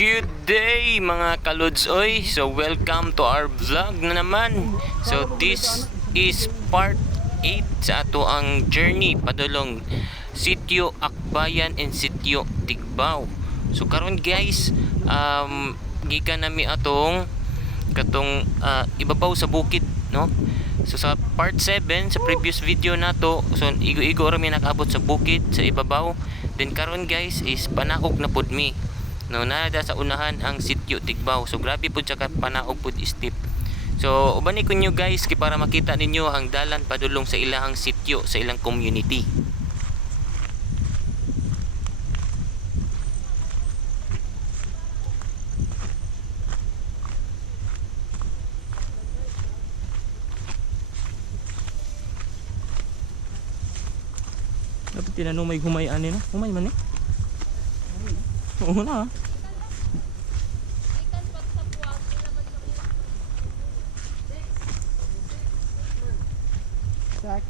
Good day mga kalods oy. So welcome to our vlog na naman. So this is part 8 sa ato ang journey padulong Sitio Akbayan and Sitio Tigbao. So karon guys, gikan nami atong katong ibabaw sa bukid, no? So sa part 7 sa previous video nato, so igo-igo ra mi nakaabot sa bukid sa ibabaw. Then karon guys is panaog na pud mi. No, nada sa unahan ang Sitio Tigbao. So grabe pud siya ka panaog pud steep. So ubani ko nyo guys kay para makita ninyo ang dalan padulong sa ilahang sitio, sa ilang community. Dapat tinanong may humayaan no? Humay man eh. Oo na. Sak.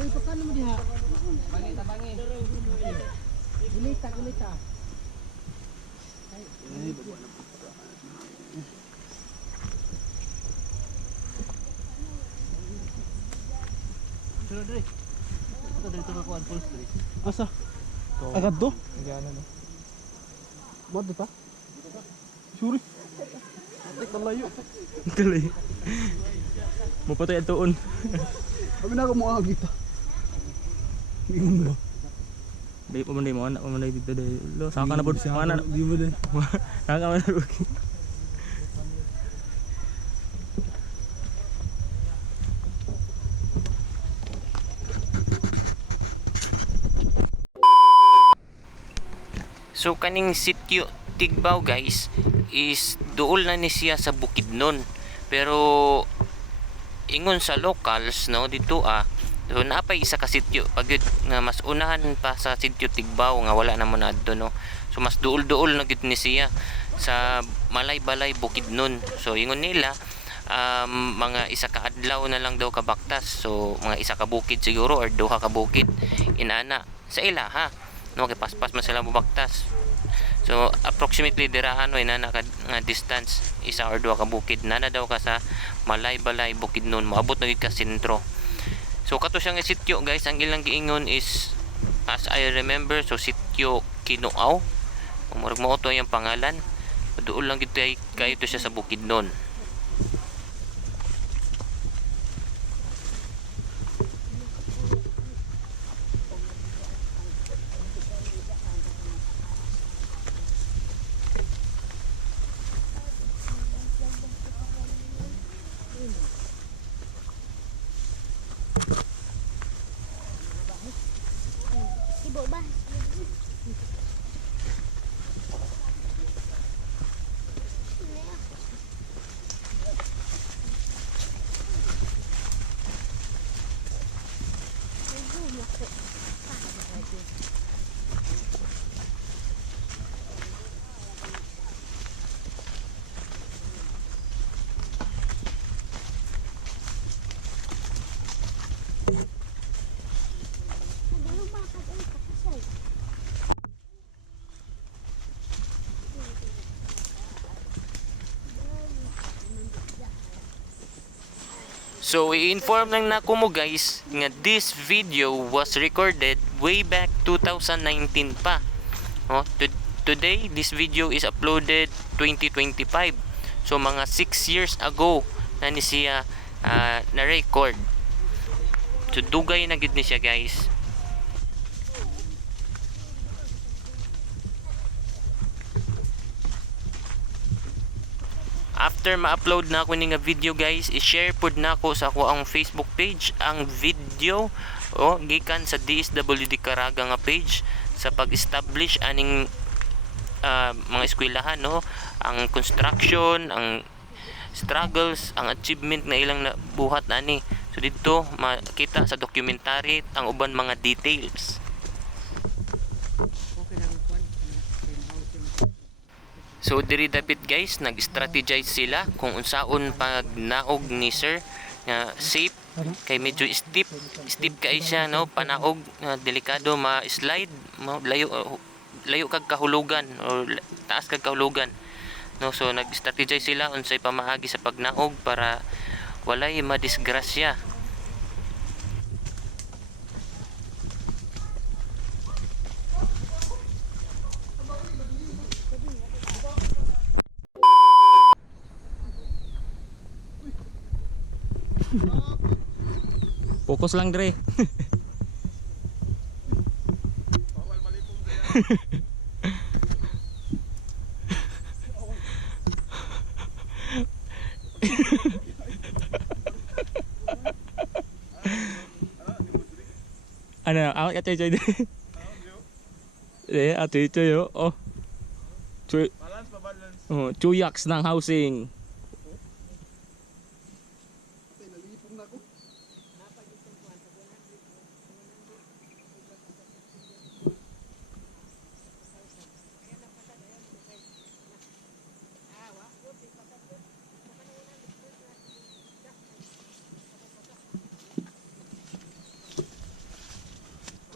Uy, paano mo diha? Bangi. Gulita. Ay, Sino dre? Ito dito ka kuan full street. Asa? Agad do? Gana no. Mod ta? Sure. Ay kalayo. Kali. Mo patay ang tuon. Abi na ko mo agita. Ingon ba? Dai pa man dai mo anak pa man dai dito dai. Lo saka na pud mana. Di mo dai. Saka man na. So kaning Sitio Tigbao guys is duol na ni siya sa Bukidnon. Pero ingon sa locals no dito so napay isa ka sitio pagud nga mas unahan pa sa Sitio Tigbao nga wala na mo na adto no. So mas duol na gid ni siya sa Malay-Balay Bukidnon. So ingon nila mga isa ka adlaw na lang daw ka baktas. So mga isa ka bukid siguro or duha ka bukid inana sa ilaha. No, kay paspas man sila mubaktas. So approximately dirahan way nana ka nga distance isa or duha ka bukid nana daw ka sa Malay-Balay Bukidnon, moabot na gid ka sentro. So kato siyang sitio guys, ang ilang giingon is as I remember so Sitio Kinuaw. Murag mao to yung pangalan. Duol lang gid kayo to siya sa Bukidnon. So i-inform lang na ko mo guys nga this video was recorded way back 2019 pa. Oh, today this video is uploaded 2025. So mga 6 years ago na ni siya na-record. So dugay na gid ni siya guys. After ma-upload na ako nga video guys, i-share pod na ako sa ako ang Facebook page ang video gikan sa DSWD Caraga nga page sa pag-establish aning mga eskwelahan no, ang construction, ang struggles, ang achievement na ilang buhat ani. So dito makita sa documentary ang uban mga details. So diri dapat guys nag-strategize sila kung unsaon pag naog ni sir nga safe kay medyo steep kay siya no, panaog delikado ma-slide layo kag kahulugan o taas kag kahulugan no. So nag-strategize sila unsay pamaagi sa pagnaog para walay madisgrasya. Focus lang Dre. Ano, awak ka choy-choy Dre. Choy-choy yo. Oh. Balance. Oh, chuyaks ng housing.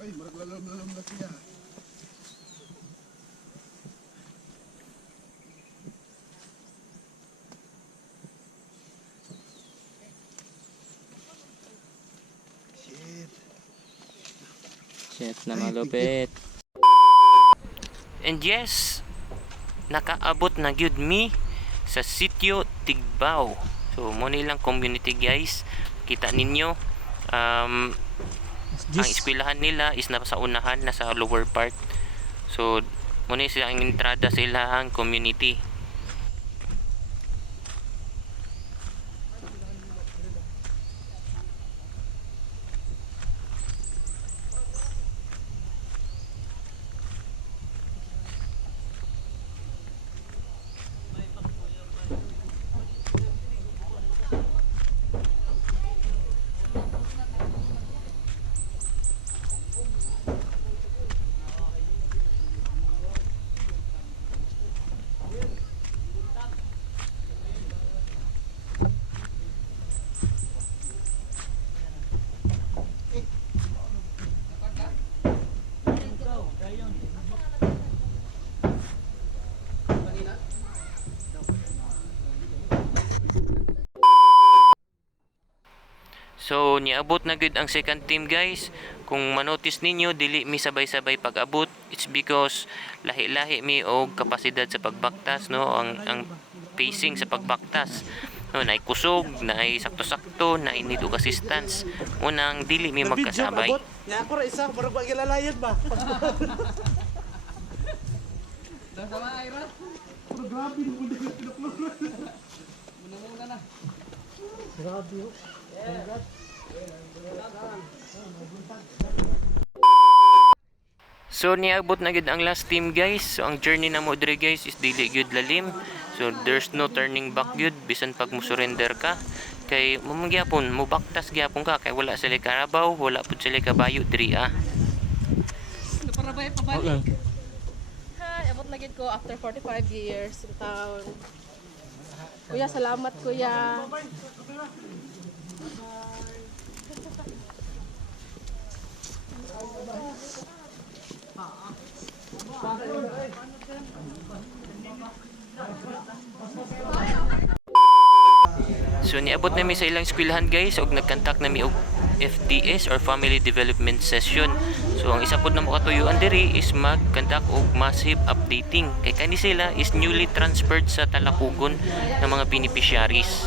Ay, maraglalam na siya. Shit na malupit. And yes, nakaabot na gyud mi sa sitio Tigbao. So mo nilang community guys, kita ninyo ang eskwelahan nila is nasa unahan, nasa lower part. So mo ni silang entrada sa ilang community. So niabot na gud ang second team guys. Kung manotice ninyo dili mi sabay-sabay pag-abot, it's because lahi-lahi mi og kapasidad sa pagbaktas no, ang pacing sa pagbaktas. No, naay kusog, naay sakto-sakto, naay need og assistance. Unang dili mi magkasabay. Nya ako ra isa, murag wa gilalayad ba? Sama Ira. Pero grabe mo dili pinaklog. Muna na. Grabe yo. So niabot na gud ang last team guys. So ang journey na mo diri guys is dili gud lalim. So there's no turning back gud bisan pag mo surrender ka. Kay mamangyapon mo baktas gyapon ka kay wala sila karabaw, wala pud sila kabayo diri ah. Para ba pabalik? Hi, abot na gid ko after 45 years in town. Kuya, salamat kuya. So niabot na mi sa ilang eskwelahan guys og nagkantak na mi og FDS or Family Development Session. So ang isa pod na mo katuyuan diri is magkandak og massive updating kay kani sila is newly transferred sa Talakugon ng mga beneficiaries.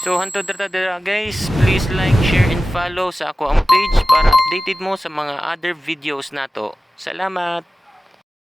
So hantod dira guys, please like, share and follow sa ako ang page para updated mo sa mga other videos nato. Salamat.